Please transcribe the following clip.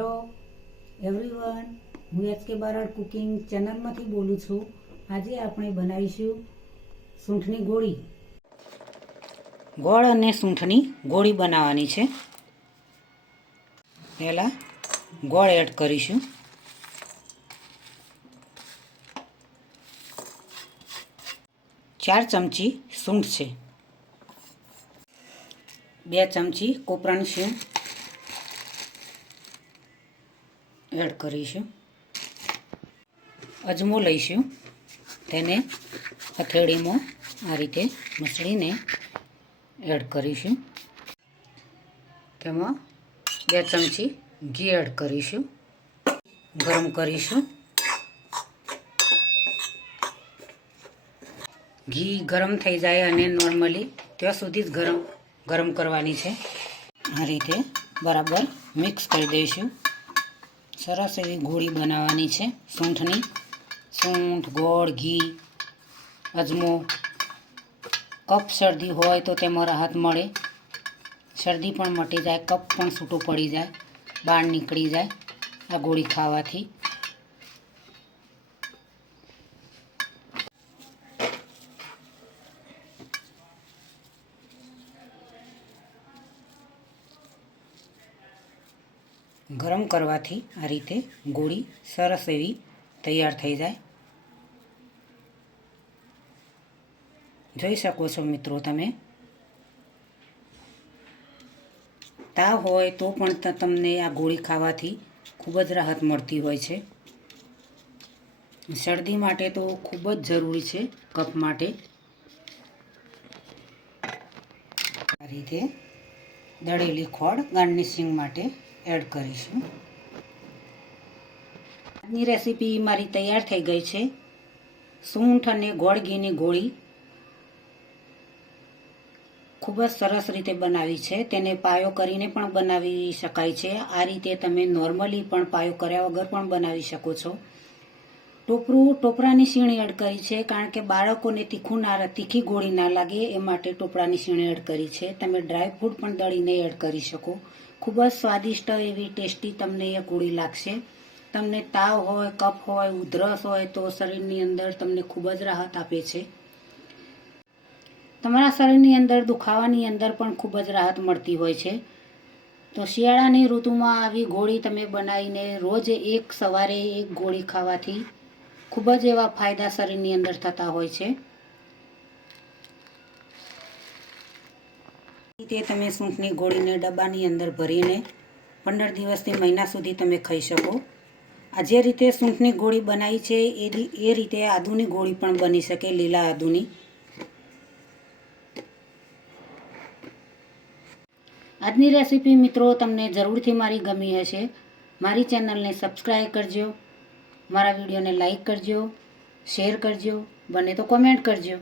Hello everyone, હું HK. Barad cooking ચેનલમાંથી બોલું છું। આજે આપણે બનાવીશું સૂંઠની ગોળી। ગોળ અને સૂંઠની ગોળી બનાવવાની છે। પહેલાં ગોળ એડ કરીશું। ચાર ચમચી સૂંઠ છે। 2 ચમચી કોપરાની શીણ એડ કરીશું। અજમો લઈશું, તેને હથેળીમાં આ રીતે મસળીને એડ કરીશું। તેમાં 2 ચમચી ઘી એડ કરીશું। ગરમ કરીશું। ઘી ગરમ થઈ જાય અને નોર્મલી ત્યાં સુધી જ ગરમ કરવાની છે। આ રીતે બરાબર મિક્સ કરી દઈશું। સરસ એવી ગોળી બનાવવાની છે સૂંઠની। સૂંઠ, ગોળ, ઘી, અજમો। કફ શરદી હોય તો તેમાં રાહત મળે, શરદી પણ મટી જાય, કફ પણ છૂટો પડી જાય, બહાર નીકળી જાય આ ગોળી ખાવાથી। ગરમ કરવાથી આ રીતે ગોળી સરસ એવી તૈયાર થઈ જાય। જોઈ શકો છો મિત્રો તમે। તાવ હોય તો પણ તમને આ ગોળી ખાવાથી ખૂબ જ રાહત મળતી હોય છે। શરદી માટે તો ખૂબ જ જરૂરી છે, કફ માટે। આ રીતે દળેલી ખોળ ગાર્નિશિંગ માટે એડ કરીશું। આજની રેસીપી મારી તૈયાર થઈ ગઈ છે। સૂંઠ અને ગોળ ઘીની ગોળી ખૂબ જ સરસ રીતે બનાવી છે। તેને પાયો કરીને પણ બનાવી શકાય છે। આ રીતે તમે નોર્મલી પણ પાયો કર્યા વગર પણ બનાવી શકો છો। ટોપરાની શીણ એડ કરી છે, કારણ કે બાળકોને તીખી ગોળી ના લાગે એ માટે ટોપરાની શીણ એડ કરી છે। તમે ડ્રાય ફ્રૂટ પણ દળીને એડ કરી શકો। ખૂબ જ સ્વાદિષ્ટ એવી ટેસ્ટી તમને એ ગોળી લાગશે। તમને તાવ હોય, કફ હોય, ઉધરસ હોય તો શરીરની અંદર તમને ખૂબ જ રાહત આપે છે। તમારા શરીરની અંદર દુખાવાની અંદર પણ ખૂબ જ રાહત મળતી હોય છે। તો શિયાળાની ઋતુમાં આવી ગોળી તમે બનાવીને રોજ સવારે એક ગોળી ખાવાથી ખૂબ જ એવા ફાયદા શરીરની અંદર થતા હોય છે। તે તમે સૂંઠની ગોળીને ડબ્બાની અંદર ભરીને 15 દિવસથી મહિના સુધી તમે ખાઈ શકો। આ જે રીતે સૂંઠની ગોળી બનાવી છે એ રીતે આદુની ગોળી પણ બની શકે, લીલા આદુની। આજની રેસીપી મિત્રો તમને જરૂરથી મારી ગમી હશે। મારી ચેનલને સબસ્ક્રાઈબ કરજો, મારા વિડીયોને લાઈક કરજો, શેર કરજો, બને તો કોમેન્ટ કરજો।